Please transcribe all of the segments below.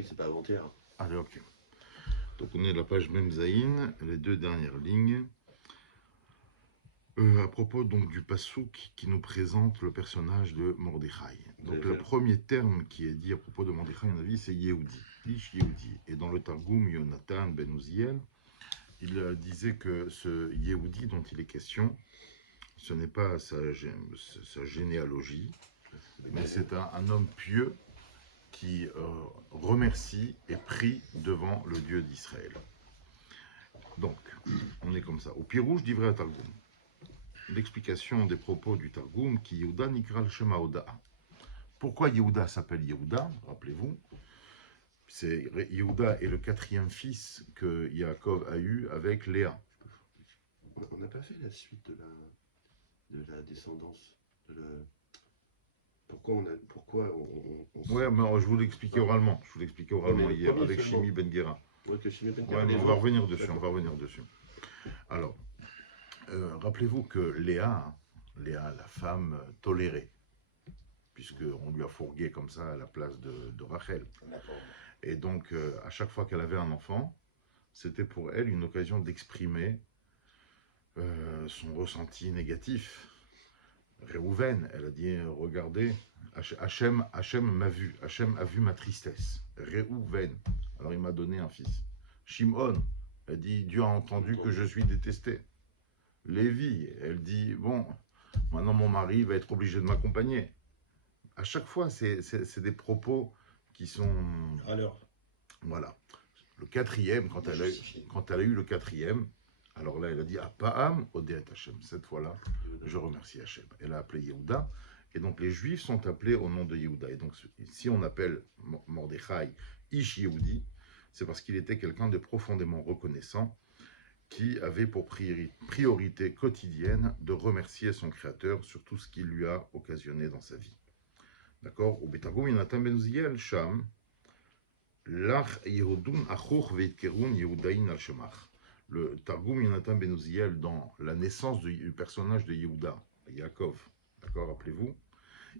oui, c'est pas avant-hier. Allez, ok. Donc on est à la page Memzaïn, les deux dernières lignes. À propos donc du Passouk qui nous présente le personnage de Mordechai. Donc le premier terme qui est dit à propos de Mordechai, on a vu, c'est Yehudi, Ish Yehudi. Et dans le Targum, Yonatan ben Uziel, il disait que ce Yehudi dont il est question, ce n'est pas sa généalogie, mais c'est un homme pieux qui remercie et prie devant le Dieu d'Israël. Donc, on est comme ça. Au Pirouche d'Ivrea Targum. L'explication des propos du Targum qui Yehuda Nikra Shema Oda'a. Pourquoi Yehuda s'appelle Yehuda? Rappelez-vous, Yehuda est le quatrième fils que Yaakov a eu avec Léa. On n'a pas fait la suite de la descendance. Pourquoi on Ouais, mais je vous l'expliquais oralement. Je vous l'expliquais oralement hier avec Shimi Ben Gera. Ouais, mais on va revenir dessus. On va revenir dessus. Alors, rappelez-vous que Léa, la femme tolérée, puisqu'on lui a fourgué comme ça à la place de Rachel. Et donc, à chaque fois qu'elle avait un enfant, c'était pour elle une occasion d'exprimer son ressenti négatif. Réhouven, elle a dit, regardez, Hachem m'a vu, Hachem a vu ma tristesse. Réhouven, alors il m'a donné un fils. Shimon, elle dit, Dieu a entendu que je suis détesté. Lévi, elle dit, bon, maintenant mon mari va être obligé de m'accompagner. À chaque fois, c'est des propos qui sont... Alors. Voilà. Le quatrième, quand elle a eu le quatrième, alors là, elle a dit Apa'am Odet Hashem. Cette fois-là, je remercie Hashem. Elle a appelé Yehuda. Et donc, les Juifs sont appelés au nom de Yehuda. Et donc, si on appelle Mordechai Ish Yehudi, c'est parce qu'il était quelqu'un de profondément reconnaissant qui avait pour priorité quotidienne de remercier son Créateur sur tout ce qu'il lui a occasionné dans sa vie. D'accord? Au Betargum Yonatan ben Uziel, Sham, Lach Yehudun Achour Veitkerun Yehudaïn al-Shemach. Le Targum Yonatan ben Uziel, dans la naissance du personnage de Yehuda, Yaakov, d'accord, rappelez-vous,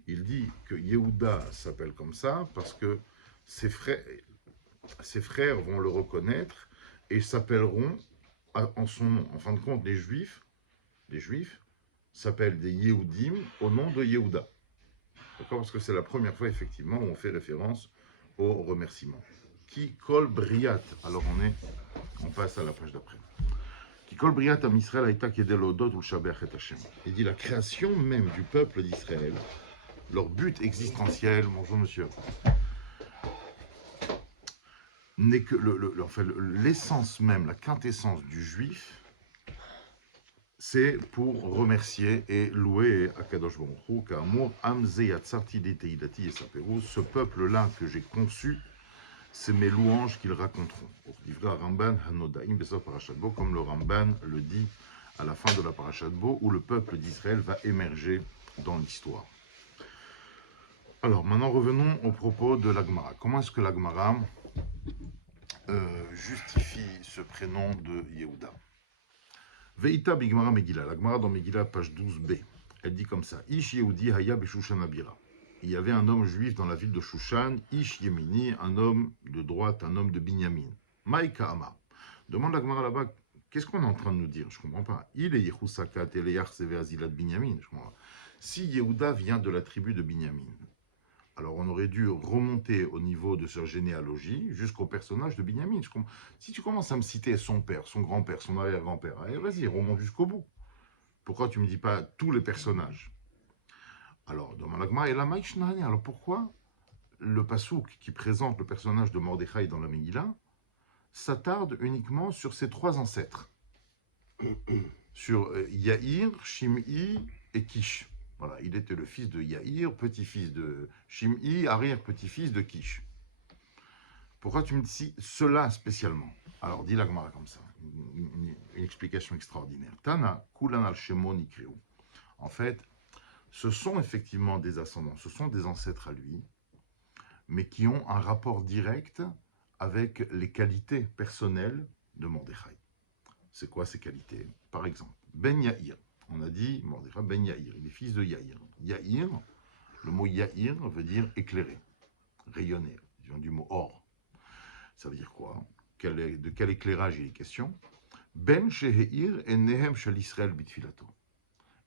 il dit que Yehuda s'appelle comme ça parce que ses frères vont le reconnaître et s'appelleront en son nom. En fin de compte, les Juifs s'appellent des Yehudim au nom de Yehuda. D'accord? Parce que c'est la première fois, effectivement, où on fait référence au remerciement. Qui kol briat. Alors on passe à la page d'après. Qui kol briat am Israël aïta kedel odot ou shabach et Hashem. Il dit la création même du peuple d'Israël, leur but existentiel, bonjour monsieur, n'est que l'essence même, la quintessence du juif, c'est pour remercier et louer Akadosh Baruch Hu, qu'amour amze yatzarti deteilati et saperu, ce peuple-là que j'ai conçu, c'est mes louanges qu'ils raconteront. Comme le Ramban le dit à la fin de la Parashat Bo, où le peuple d'Israël va émerger dans l'histoire. Alors maintenant revenons au propos de l'Agmara. Comment est-ce que l'Agmara justifie ce prénom de Yehuda? Veita bigmara Megillah, l'Agmara dans Megillah, page 12b. Elle dit comme ça, Ish Yehudi haya b'Shushan abira. Il y avait un homme juif dans la ville de Shushan, Ish Yemini, un homme de droite, un homme de Binyamin. Maïka Ama. Demande l'Agmara là-bas, qu'est-ce qu'on est en train de nous dire? Je ne comprends pas. Il est Yehusakat et Leyach Seve Azilat Binyamin. Je comprends pas. Si Yehuda vient de la tribu de Binyamin, alors on aurait dû remonter au niveau de sa généalogie jusqu'au personnage de Binyamin. Si tu commences à me citer son père, son grand-père, son arrière-grand-père, allez, vas-y, remonte jusqu'au bout. Pourquoi tu ne me dis pas tous les personnages? Alors, dans Malagma et la Maïchnani, alors pourquoi le Passouk qui présente le personnage de Mordechai dans la Megillah s'attarde uniquement sur ses trois ancêtres, sur Yaïr, Shim'i et Kish. Voilà, il était le fils de Yaïr, petit-fils de Shim'i, arrière-petit-fils de Kish. Pourquoi tu me dis cela spécialement? Alors, dit la Gemara comme ça, une explication extraordinaire. Tana kulan al shemon ikreu. En fait, ce sont effectivement des ascendants, ce sont des ancêtres à lui, mais qui ont un rapport direct avec les qualités personnelles de Mordechai. C'est quoi ces qualités? Par exemple, Ben Yaïr. On a dit Mordechai Ben Yaïr, il est fils de Yaïr. Yaïr, le mot Yaïr veut dire éclairer, rayonner, du mot or. Ça veut dire quoi? De quel éclairage il est question? Ben Sheheir et Nehem Shel Israël Bitfilato.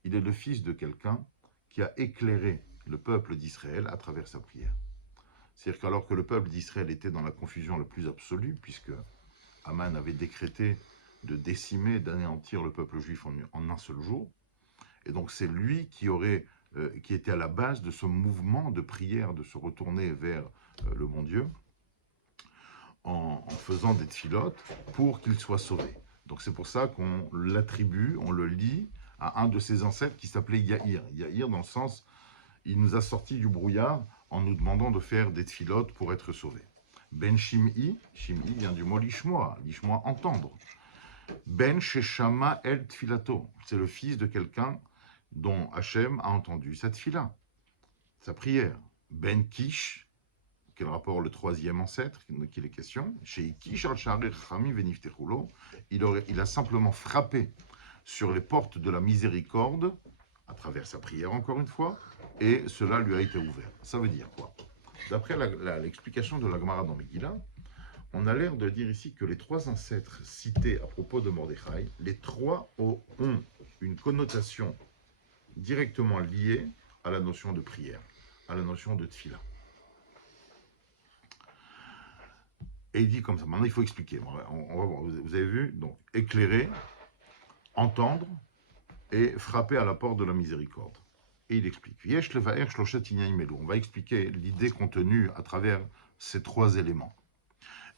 Il est le fils de quelqu'un qui a éclairé le peuple d'Israël à travers sa prière. C'est-à-dire qu'alors que le peuple d'Israël était dans la confusion la plus absolue, puisque Aman avait décrété de décimer, d'anéantir le peuple juif en un seul jour, et donc c'est lui qui était à la base de ce mouvement de prière, de se retourner vers le bon Dieu, en faisant des tfilotes pour qu'il soit sauvé. Donc c'est pour ça qu'on l'attribue, on le lie à un de ses ancêtres qui s'appelait Yahir. Yahir dans le sens, il nous a sorti du brouillard en nous demandant de faire des tfilotes pour être sauvés. Ben Shim'i, Shim'i vient du mot lishmoa, lishmoa entendre. Ben Sheshama el tfilato, c'est le fils de quelqu'un dont Hachem a entendu sa tfila, sa prière. Ben Kish, quel rapport le troisième ancêtre qu'il est question, chez Kish al-Sharir Chami Veniftechulo, il a simplement frappé sur les portes de la miséricorde, à travers sa prière encore une fois, et cela lui a été ouvert. Ça veut dire quoi? D'après l'explication de la Gemara dans Megillah, on a l'air de dire ici que les trois ancêtres cités à propos de Mordechai, les trois ont une connotation directement liée à la notion de prière, à la notion de tfila. Et il dit comme ça, maintenant il faut expliquer, on va voir, vous avez vu, donc éclairer, entendre et frapper à la porte de la miséricorde. Et il explique, on va expliquer l'idée contenue à travers ces trois éléments.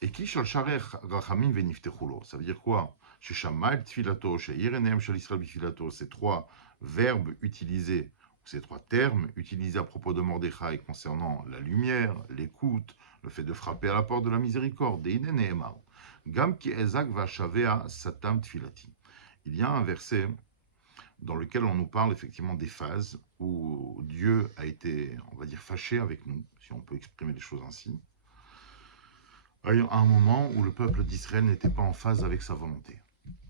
Et qui ça veut dire quoi? Ces trois verbes utilisés, ces trois termes utilisés à propos de Mordechai concernant la lumière, l'écoute, le fait de frapper à la porte de la miséricorde. Il y a un verset dans lequel on nous parle effectivement des phases où Dieu a été, on va dire, fâché avec nous, si on peut exprimer les choses ainsi, à un moment où le peuple d'Israël n'était pas en phase avec sa volonté.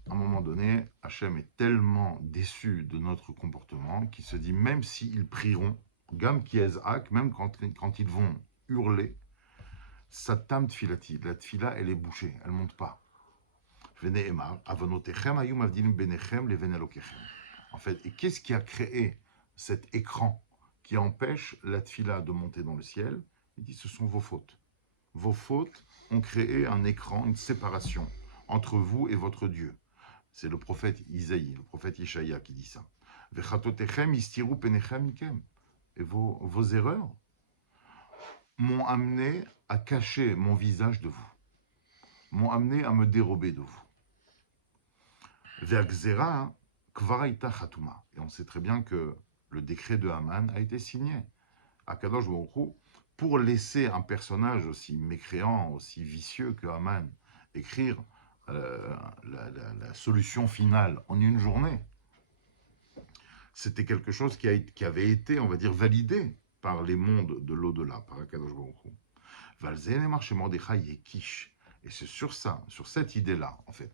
À un moment donné, Hachem est tellement déçu de notre comportement qu'il se dit, même s'ils prieront, Gam Kiezak, même quand ils vont hurler, Satam Tfilati, la Tfila, elle est bouchée, elle ne monte pas. En fait, et qu'est-ce qui a créé cet écran qui empêche la Tfila de monter dans le ciel? Il dit, ce sont vos fautes. Vos fautes ont créé un écran, une séparation entre vous et votre Dieu. C'est le prophète Isaïe, le prophète Ishaïa qui dit ça. Et vos erreurs m'ont amené à cacher mon visage de vous, m'ont amené à me dérober de vous. Vergzera kvaraita chatuma. Et on sait très bien que le décret de Haman a été signé à Kadosh Baruch Hu pour laisser un personnage aussi mécréant, aussi vicieux que Haman écrire la solution finale en une journée. C'était quelque chose qui avait été, on va dire, validé par les mondes de l'au-delà, par Akadosh Baruch Hu. Valzen marche Mordechai et Kish. Et c'est sur ça, sur cette idée-là, en fait.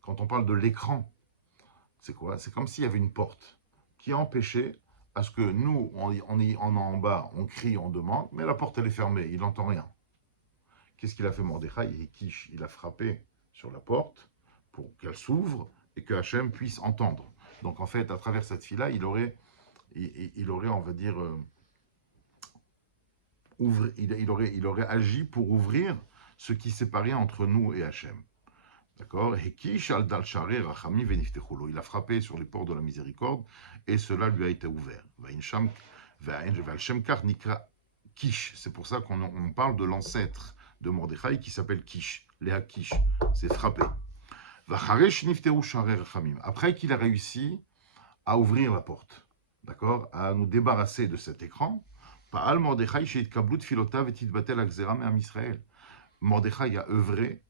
Quand on parle de l'écran, c'est quoi? C'est comme s'il y avait une porte qui empêchait à ce que nous, on est en bas, on crie, on demande, mais la porte, elle est fermée, il n'entend rien. Qu'est-ce qu'il a fait Mordechai et Kish? Il a frappé sur la porte pour qu'elle s'ouvre et que Hachem puisse entendre. Donc en fait, à travers cette fille-là, il aurait, on va dire, il aurait agi pour ouvrir ce qui séparait entre nous et Hachem. D'accord? Il a frappé sur les portes de la miséricorde et cela lui a été ouvert. C'est pour ça qu'on parle de l'ancêtre de Mordechai qui s'appelle Kish, Léa Kish, c'est frappé. Après qu'il a réussi à ouvrir la porte, d'accord, à nous débarrasser de cet écran, Mordechai a œuvré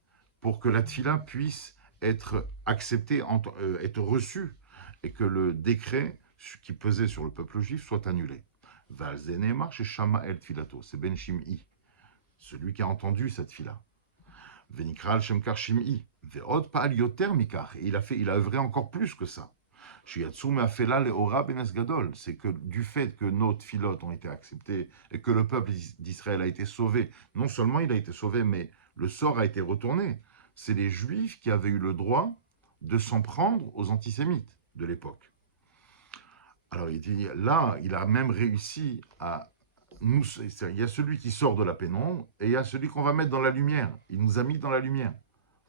pour que la tfila puisse être acceptée, être reçue, et que le décret qui pesait sur le peuple juif soit annulé. C'est Ben Shim'i, celui qui a entendu cette tfila. Venikral Shemkar Shim'i. Ve'od Pa'al Yoter Mikar. Et il a œuvré encore plus que ça. C'est que du fait que nos tfilotes ont été acceptées et que le peuple d'Israël a été sauvé, non seulement il a été sauvé, mais Le sort a été retourné. C'est les Juifs qui avaient eu le droit de s'en prendre aux antisémites de l'époque. Alors il dit, là, il a même réussi à nous. Il y a celui qui sort de la pénombre et il y a celui qu'on va mettre dans la lumière. Il nous a mis dans la lumière.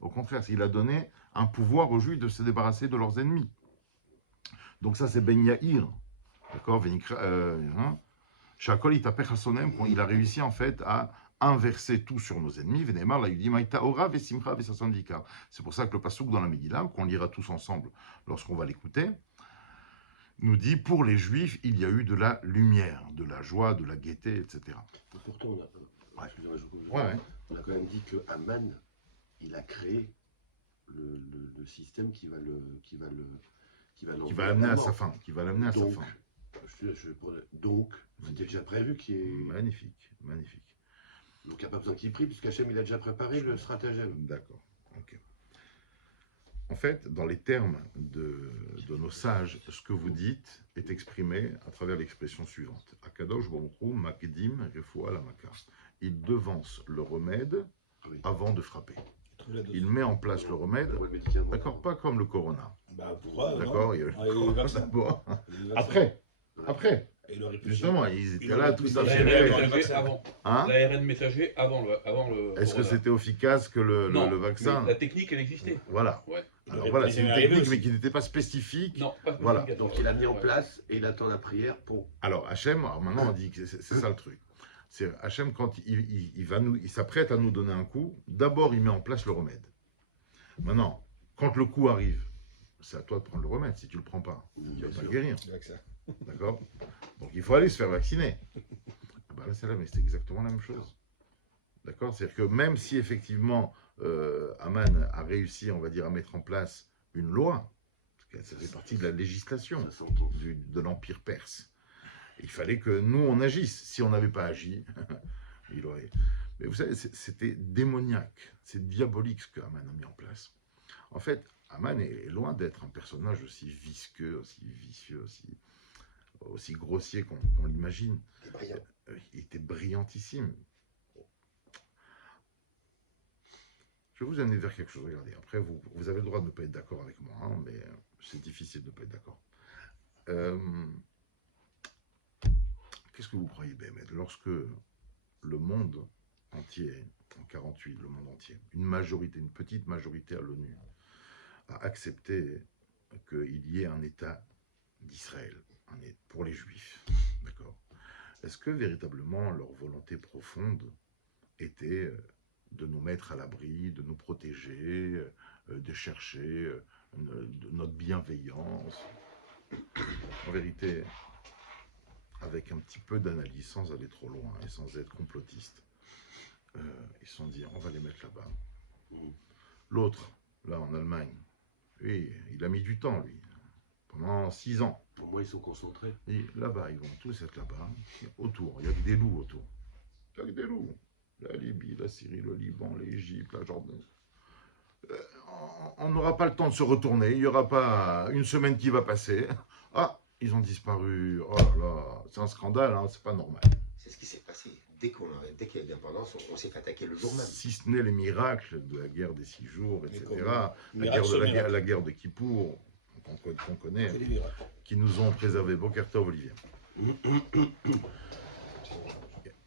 Au contraire, il a donné un pouvoir aux Juifs de se débarrasser de leurs ennemis. Donc ça, c'est Ben Yair. D'accord, Shakol itapech hasonem, il a réussi en fait à inverser tout sur nos ennemis. Venemar, là, il dit Maïta ora vesimcha vesasandika. C'est pour ça que le pasouk dans la Megillah, qu'on lira tous ensemble lorsqu'on va l'écouter, nous dit pour les Juifs, il y a eu de la lumière, de la joie, de la gaieté, etc. Pourtant, Ouais. On a quand même dit que Aman, il a créé le système qui va l'amener à sa fin. Qui va l'amener à sa fin. Donc, c'était déjà prévu qu'il y ait... Magnifique, magnifique. Donc, il n'y a pas besoin qu'il prie, puisque Hachem, il a déjà préparé le stratagème. D'accord, ok. En fait, dans les termes de nos sages, ce que vous dites est exprimé à travers l'expression suivante. Akadosh Baruch Hu Makdim Refoua Lamaka. Il devance le remède avant de frapper. Il met en place le remède, d'accord, pas comme le corona. D'accord, il y a le corona d'abord. Après. Justement, ils étaient là, tout ça. L'ARN messager avant le. Est-ce que c'était efficace que le vaccin? La technique, elle existait. Voilà. Ouais. Alors voilà, c'est une technique, mais qui n'était pas spécifique. Non, pas voilà. Donc il a mis en place et il attend la prière pour. Alors Hachem, maintenant on dit que c'est ça le truc. C'est Hachem, quand il s'apprête à nous donner un coup, d'abord il met en place le remède. Maintenant, quand le coup arrive, c'est à toi de prendre le remède. Si tu ne le prends pas, tu ne vas pas guérir. D'accord? Donc il faut aller se faire vacciner. Ben là, c'est exactement la même chose. D'accord? C'est-à-dire que même si effectivement Aman a réussi, on va dire, à mettre en place une loi, ça fait partie de la législation de l'Empire perse. Il fallait que nous, on agisse. Si on n'avait pas agi, il aurait... Mais vous savez, c'était démoniaque, c'est diabolique ce que Aman a mis en place. En fait, Aman est loin d'être un personnage aussi visqueux, aussi vicieux, aussi grossier qu'on l'imagine. Il était brillantissime. Je vais vous amener vers quelque chose. Regardez, après, vous avez le droit de ne pas être d'accord avec moi, hein, mais c'est difficile de ne pas être d'accord. Qu'est-ce que vous croyez, Bémet, lorsque le monde entier, en 48, le monde entier, une petite majorité à l'ONU, a accepté qu'il y ait un État d'Israël pour les Juifs, d'accord? Est-ce que véritablement leur volonté profonde était de nous mettre à l'abri, de nous protéger, de chercher notre bienveillance? En vérité, avec un petit peu d'analyse, sans aller trop loin et sans être complotiste, ils se sont dit, on va les mettre là-bas. L'autre, là en Allemagne, lui, il a mis du temps, lui, pendant 6 ans. Pour moi, ils sont concentrés. Et là-bas, ils vont tous être là-bas, autour, il y a que des loups autour. Il y a que des loups. La Libye, la Syrie, le Liban, l'Égypte, la Jordanie. On n'aura pas le temps de se retourner, il n'y aura pas une semaine qui va passer. Ah, ils ont disparu. Oh là là, c'est un scandale, hein, c'est pas normal. C'est ce qui s'est passé. Dès qu'il y a eu l'indépendance, on s'est fait attaquer le jour même. Si ce n'est les miracles de la guerre des 6 jours, etc. La guerre de Kippour, qu'on connaît, qui nous ont préservé. Bokertov, Olivier.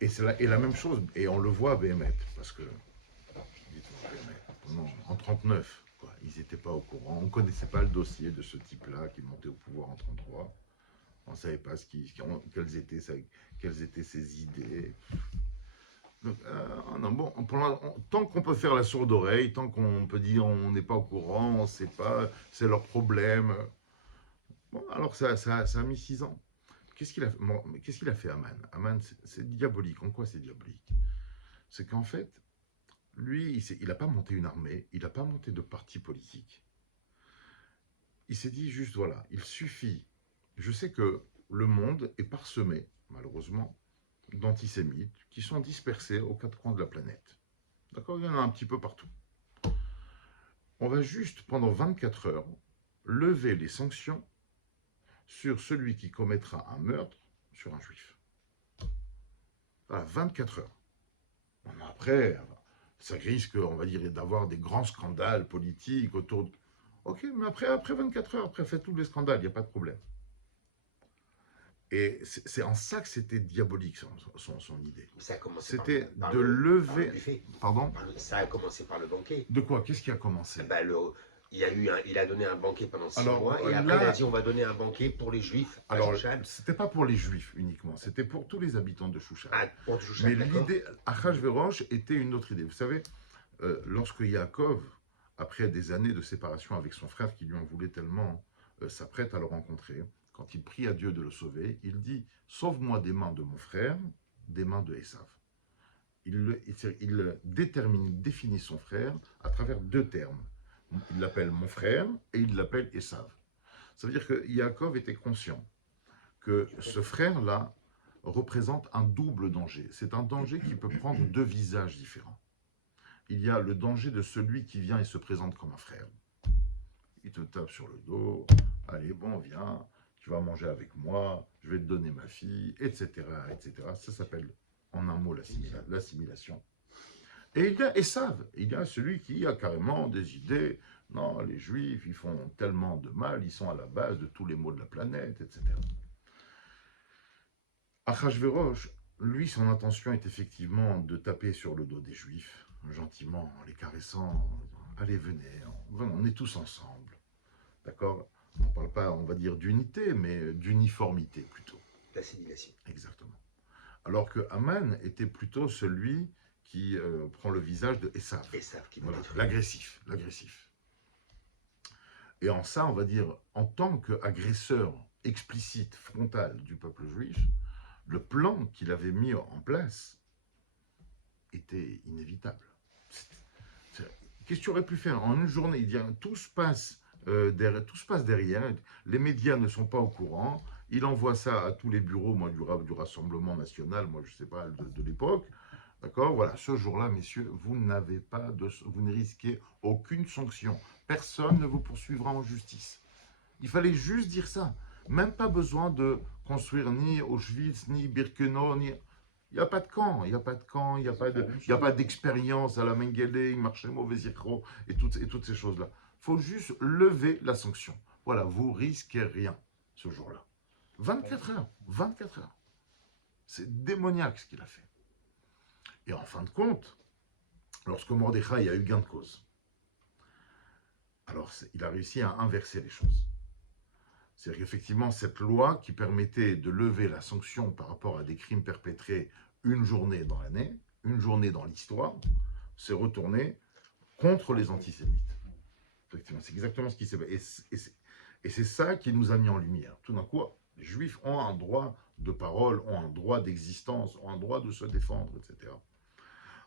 Et la même chose, et on le voit à Béhémet, parce que, en 39, quoi, ils n'étaient pas au courant, on ne connaissait pas le dossier de ce type-là qui montait au pouvoir en 33, on ne savait pas quelles étaient ses idées. Donc, non, bon, tant qu'on peut faire la sourde oreille, tant qu'on peut dire on n'est pas au courant, on ne sait pas, c'est leur problème. Bon, alors ça a mis 6 ans. Qu'est-ce qu'il a fait Aman? Aman, c'est diabolique. En quoi c'est diabolique? C'est qu'en fait, lui, il n'a pas monté une armée, il n'a pas monté de parti politique. Il s'est dit juste, voilà, il suffit. Je sais que le monde est parsemé, malheureusement, d'antisémites qui sont dispersés aux 4 coins de la planète. D'accord? Il y en a un petit peu partout. On va juste, pendant 24 heures, lever les sanctions sur celui qui commettra un meurtre sur un juif. Voilà, 24 heures. Après, Ça risque, on va dire, d'avoir des grands scandales politiques autour de... Ok, mais après 24 heures, après faites tous les scandales, il n'y a pas de problème. Et c'est en ça que c'était diabolique, son idée. C'était de lever... Pardon? Ça a commencé par le banquet. De quoi? Qu'est-ce qui a commencé? Il a donné un banquet pendant 6 mois, et après il a dit on va donner un banquet pour les Juifs à Shushan. C'était pas pour les Juifs uniquement, c'était pour tous les habitants de Shushan. Ah, pour Shushan, mais l'idée, Achashverosh était une autre idée. Vous savez, lorsque Yaakov, après des années de séparation avec son frère qui lui en voulait tellement, s'apprête à le rencontrer, quand il prie à Dieu de le sauver, il dit « Sauve-moi des mains de mon frère, des mains de Esav ». Il définit son frère à travers 2 termes. Il l'appelle mon frère et il l'appelle Esav. Ça veut dire que Yaakov était conscient que ce frère-là représente un double danger. C'est un danger qui peut prendre 2 visages différents. Il y a le danger de celui qui vient et se présente comme un frère. Il te tape sur le dos, allez, bon, viens, tu vas manger avec moi, je vais te donner ma fille, etc., etc. Ça s'appelle, en un mot, l'assimilation. Et il y a Esav, il y a celui qui a carrément des idées, non, les Juifs, ils font tellement de mal, ils sont à la base de tous les maux de la planète, etc. Achashverosh, lui, son intention est effectivement de taper sur le dos des Juifs, gentiment, en les caressant, allez, venez, on est tous ensemble, d'accord? On ne parle pas, on va dire, d'unité, mais d'uniformité plutôt. D'assimilation. Exactement. Alors que Haman était plutôt celui qui prend le visage de Esav. Voilà, l'agressif. Et en ça, on va dire, en tant qu'agresseur explicite, frontal du peuple juif, le plan qu'il avait mis en place était inévitable. Qu'est-ce que tu aurais pu faire en une journée? Il dit, tout se passe derrière, les médias ne sont pas au courant, il envoie ça à tous les bureaux du Rassemblement National, moi je ne sais pas, de l'époque, d'accord? Voilà, ce jour-là, messieurs, vous ne risquez aucune sanction, personne ne vous poursuivra en justice. Il fallait juste dire ça, même pas besoin de construire ni Auschwitz, ni Birkenau, ni... Il n'y a pas de camp, il n'y a pas d'expérience à la Mengele, Marché Mauvais Zikro, et toutes ces choses-là. Il faut juste lever la sanction. Voilà, vous risquez rien ce jour-là. 24 heures. C'est démoniaque ce qu'il a fait. Et en fin de compte, lorsque Mordechai a eu gain de cause, alors il a réussi à inverser les choses. C'est-à-dire qu'effectivement, cette loi qui permettait de lever la sanction par rapport à des crimes perpétrés une journée dans l'année, une journée dans l'histoire, s'est retournée contre les antisémites. Effectivement, c'est exactement ce qui s'est passé. Et c'est ça qui nous a mis en lumière. Tout d'un coup, les Juifs ont un droit de parole, ont un droit d'existence, ont un droit de se défendre, etc.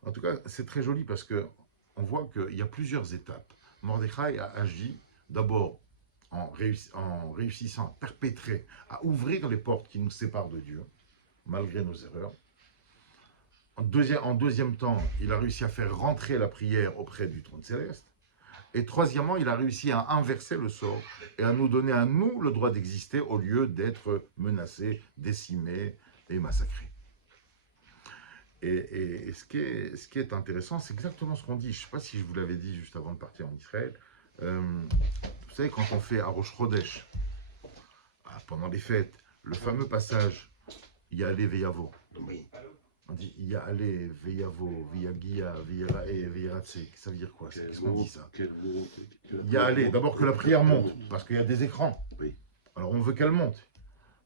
En tout cas, c'est très joli parce qu'on voit qu'il y a plusieurs étapes. Mordechai a agi d'abord en réussissant à perpétrer, à ouvrir les portes qui nous séparent de Dieu, malgré nos erreurs. En deuxième temps, il a réussi à faire rentrer la prière auprès du trône céleste. Et troisièmement, il a réussi à inverser le sort et à nous donner à nous le droit d'exister au lieu d'être menacés, décimés et massacrés. Et ce qui est intéressant, c'est exactement ce qu'on dit. Je ne sais pas si je vous l'avais dit juste avant de partir en Israël. Vous savez, quand on fait à Rosh Chodesh, pendant les fêtes, le fameux passage « Ya'ale ve'yavo ». Oui. On dit « Ya'ale ve'yavo, ve'yagia, ve'yerae, ve'yeratse ». Ça veut dire quoi? Qu'est-ce qu'on dit ça? Ya'ale, d'abord que la prière monte, parce qu'il y a des écrans. Oui. Alors on veut qu'elle monte.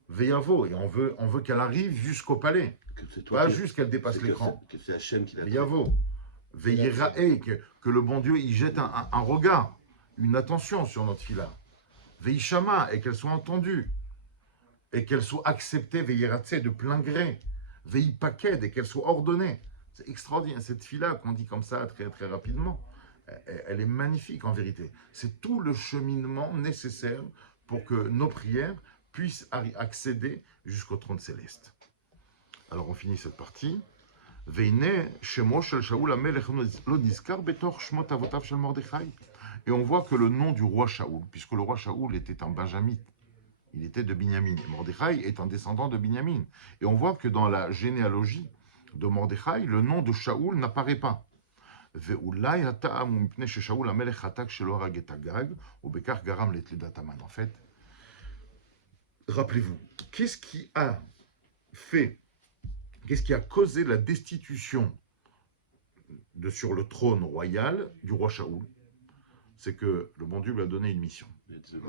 Ve'yavo, et on veut qu'elle arrive jusqu'au palais. Pas juste qu'elle dépasse l'écran. C'est Hachem qui l'a fait. Ve'yavo. Ve'yerae, que le bon Dieu il jette un regard, une attention sur notre fila. Ve'ishama, et qu'elle soit entendue. Et qu'elle soit acceptée, ve'yeratse, de plein gré. Ve'ipaked, et qu'elle soit ordonnée. C'est extraordinaire. Cette fila qu'on dit comme ça très, très rapidement, elle est magnifique en vérité. C'est tout le cheminement nécessaire pour que nos prières puissent accéder jusqu'au trône céleste. Alors on finit cette partie. Et on voit que le nom du roi Shaoul, puisque le roi Shaoul était un benjamite, il était de Binyamin. Et Mordechai est un descendant de Binyamin. Et on voit que dans la généalogie de Mordechai, le nom de Shaoul n'apparaît pas. ואולי הטעם הוא מפני ששאול המלך חטא כשלא הרג את הגג, ובכך גרם לתלידת המן. En fait, rappelez-vous, qu'est-ce qui a causé la destitution sur le trône royal du roi Shaoul? C'est que le bon Dieu lui a donné une mission.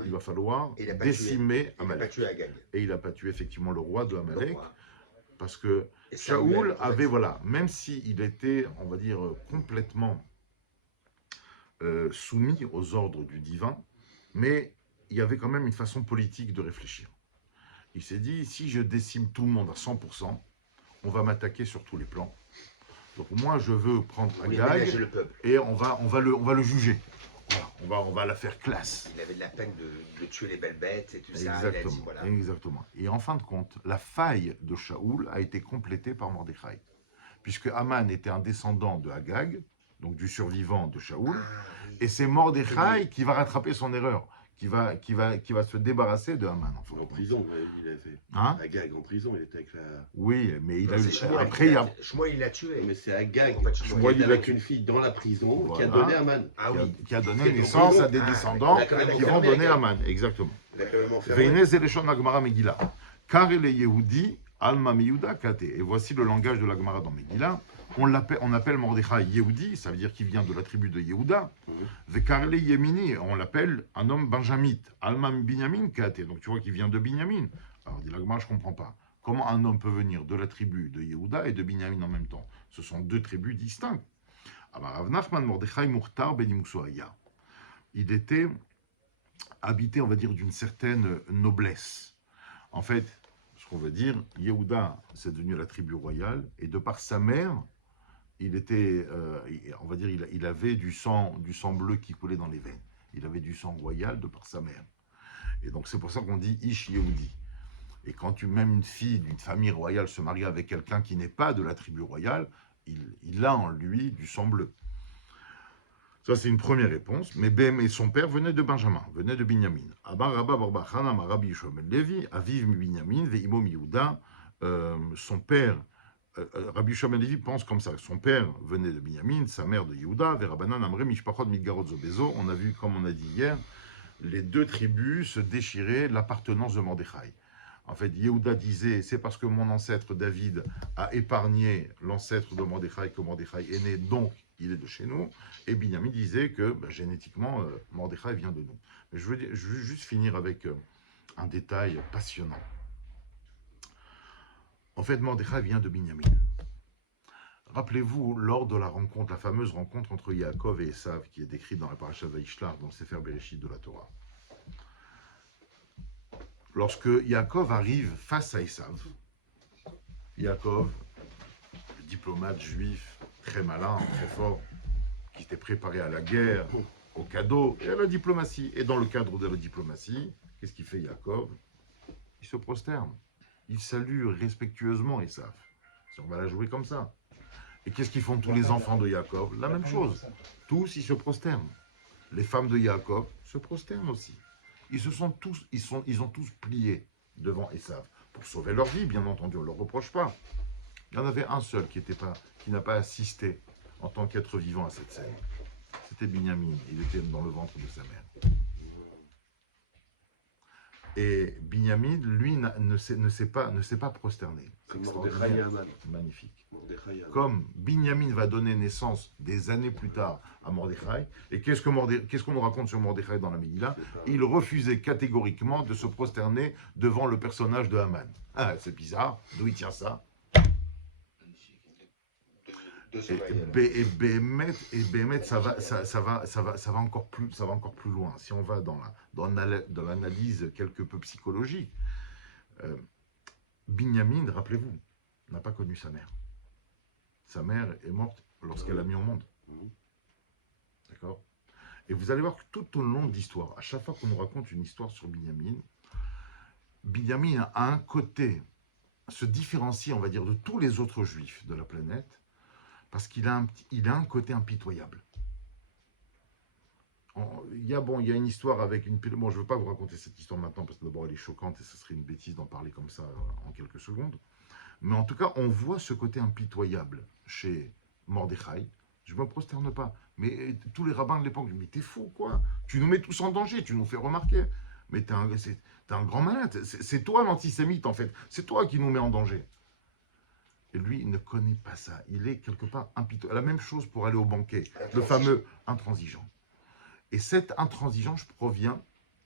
Il va falloir décimer Amalek. Et il n'a pas tué effectivement le roi de Amalek, parce que Shaoul avait, voilà, même s'il était, on va dire, complètement soumis aux ordres du divin, mais il y avait quand même une façon politique de réfléchir. Il s'est dit, si je décime tout le monde à 100%, on va m'attaquer sur tous les plans. Donc moi, je veux prendre Agag et on va le juger. Voilà, on va la faire classe. Il avait de la peine de tuer les belles bêtes et tout ça. Exactement, il a dit, voilà. Exactement. Et en fin de compte, la faille de Shaoul a été complétée par Mordechai. Puisque Haman était un descendant de Agag, donc du survivant de Shaoul, oui. Et c'est Mordechai qui va rattraper son erreur, qui va se débarrasser de Haman. En prison, il a fait. Hein? Agag en prison, il était avec la... Oui, mais il a eu... Après, Shmuel, il l'a tué. Mais c'est Agag, en fait, Shmuel, il est avec une fille dans la prison, voilà, qui a donné Haman. Ah, oui. Qui a donné naissance à des descendants qui vont donner Haman. Exactement. Ve'inez eleshon Gemara Megillah. Car ele Yehudi, alma miyuda kate. Et voici le langage de la Gemara dans Megillah. On appelle Mordechai Yehudi, ça veut dire qu'il vient de la tribu de Yehuda. Vekarele Yemini, on l'appelle un homme benjamite. Alma Binyamin kate. Donc tu vois qu'il vient de Binyamin. Alors dit la Gemara, je ne comprends pas. Comment un homme peut venir de la tribu de Yehuda et de Binyamin en même temps? Ce sont deux tribus distinctes. Il était habité, on va dire, d'une certaine noblesse. En fait, ce qu'on veut dire, Yehuda, c'est devenu la tribu royale, et de par sa mère, il était, on va dire, il avait du sang bleu qui coulait dans les veines. Il avait du sang royal de par sa mère. Et donc c'est pour ça qu'on dit Ish Yehudi. Et quand même une fille d'une famille royale se marie avec quelqu'un qui n'est pas de la tribu royale, il a en lui du sang bleu. Ça, c'est une première réponse. Mais son père venait de Benjamin, venait de Binyamin. Abba Rabba Barba Chanam Rabbi Yishmael ben Levi, Aviv Binyamin, Ve'imo Yehuda. Son père, Rabbi Yishmael ben Levi pense comme ça. Son père venait de Binyamin, sa mère de Yehuda, Ve'Rabanan Amre Mishpachot Midgarot Zobezo. On a vu, comme on a dit hier, les deux tribus se déchiraient l'appartenance de Mordechai. En fait, Yehuda disait, c'est parce que mon ancêtre David a épargné l'ancêtre de Mordechai que Mordechai est né, donc il est de chez nous. Et Binyamin disait que génétiquement, Mordechai vient de nous. Mais je veux juste finir avec un détail passionnant. En fait, Mordechai vient de Binyamin. Rappelez-vous, lors de la rencontre, la fameuse rencontre entre Yaakov et Esav, qui est décrite dans la Parashat Vaishlach, dans le Sefer Bereshit de la Torah. Lorsque Yaakov arrive face à Esav, Yaakov, le diplomate juif, très malin, très fort, qui était préparé à la guerre, au cadeau et à la diplomatie. Et dans le cadre de la diplomatie, qu'est-ce qu'il fait Yaakov? Il se prosterne. Il salue respectueusement Esav. On va la jouer comme ça. Et qu'est-ce qu'ils font tous les enfants de Yaakov? La même chose. Tous, ils se prosternent. Les femmes de Yaakov se prosternent aussi. Ils ont tous plié devant Esav pour sauver leur vie, bien entendu, on ne leur reproche pas. Il y en avait un seul qui n'a pas assisté en tant qu'être vivant à cette scène. C'était Binyamin, il était dans le ventre de sa mère. Et Binyamin, lui, ne s'est pas prosterné. Magnifique. Comme Binyamin va donner naissance des années plus tard à Mordechai, et qu'est-ce qu'on nous raconte sur Mordechai dans la Megillah? Il refusait catégoriquement de se prosterner devant le personnage de Haman. Ah, c'est bizarre, d'où il tient ça? Et Bémet, ça va encore plus loin. Si on va dans l'analyse quelque peu psychologique, Binyamin, rappelez-vous, n'a pas connu sa mère. Sa mère est morte lorsqu'elle l'a mis au monde. D'accord? Et vous allez voir que tout au long de l'histoire, à chaque fois qu'on nous raconte une histoire sur Binyamin, Binyamin a un côté, se différencie, on va dire, de tous les autres juifs de la planète, parce qu'il a un côté impitoyable. Il y a une histoire avec une... Bon, je ne veux pas vous raconter cette histoire maintenant, parce que d'abord elle est choquante et ce serait une bêtise d'en parler comme ça en quelques secondes. Mais en tout cas, on voit ce côté impitoyable chez Mordechai, Je ne me prosterne pas. Mais tous les rabbins de l'époque, mais t'es fou, quoi. Tu nous mets tous en danger, tu nous fais remarquer. Mais t'es un grand malade. C'est toi l'antisémite, en fait. C'est toi qui nous mets en danger. Et lui, il ne connaît pas ça. Il est quelque part impitoyable. La même chose pour aller au banquet. Le fameux intransigeant. Et cette intransigeance provient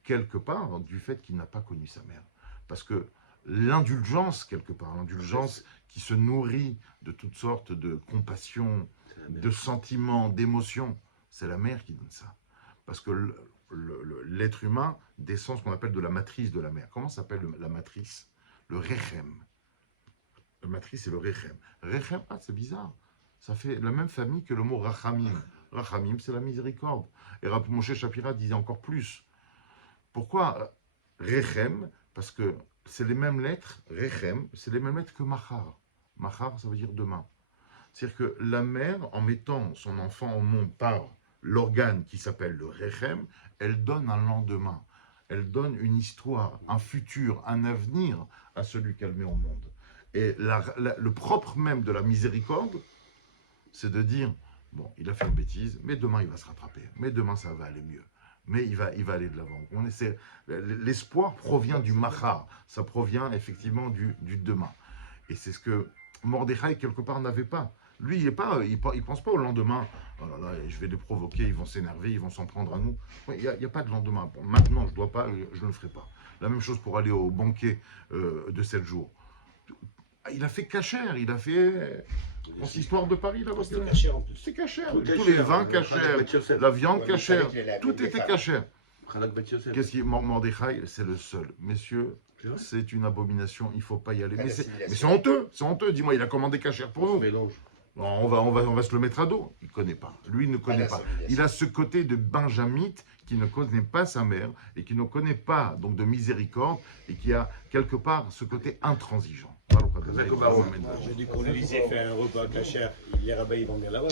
quelque part du fait qu'il n'a pas connu sa mère. Parce que l'indulgence, quelque part, l'indulgence qui se nourrit de toutes sortes de compassion, de sentiments, d'émotions, c'est la mère qui donne ça. Parce que l'être humain descend ce qu'on appelle de la matrice de la mère. Comment s'appelle la matrice? Le rechem. La matrice, c'est le rechem. Rechem, ah, c'est bizarre. Ça fait la même famille que le mot rachamim. Rachamim, c'est la miséricorde. Et Rav Moshe Shapira disait encore plus. Pourquoi rechem? Parce que c'est les mêmes lettres, rechem, c'est les mêmes lettres que machar. Machar, ça veut dire demain. C'est-à-dire que la mère, en mettant son enfant au monde par l'organe qui s'appelle le rechem, elle donne un lendemain. Elle donne une histoire, un futur, un avenir à celui qu'elle met au monde. Et le propre même de la miséricorde, c'est de dire, bon, il a fait une bêtise, mais demain il va se rattraper, mais demain ça va aller mieux, mais il va aller de l'avant. L'espoir provient du machar, ça provient effectivement du demain. Et c'est ce que Mordechai, quelque part, n'avait pas. Lui, il pense pas au lendemain. Oh là là, je vais les provoquer, ils vont s'énerver, ils vont s'en prendre à nous. Il n'y a pas de lendemain. Bon, maintenant, je dois pas, je ne le ferai pas. La même chose pour aller au banquet de 7 jours. Il a fait cachère, il a fait consistoire de Paris là-bas. C'était cachère en plus. C'est cachère. Tous les vins cachères, la viande cachère, tout était cachère. Qu'est-ce qui est Mordechai? C'est le seul. Messieurs, c'est une abomination, il ne faut pas y aller. Mais c'est honteux, c'est honteux. Dis-moi, il a commandé cachère pour nous. Non, on va se le mettre à dos. Il ne connaît pas. Lui, il ne connaît pas. Il a ce côté de benjamite qui ne connaît pas sa mère et qui ne connaît pas donc de miséricorde et qui a quelque part ce côté intransigeant. J'ai dit qu'on lui disait faire un repas cachère, les rabbins ils vont venir là-bas.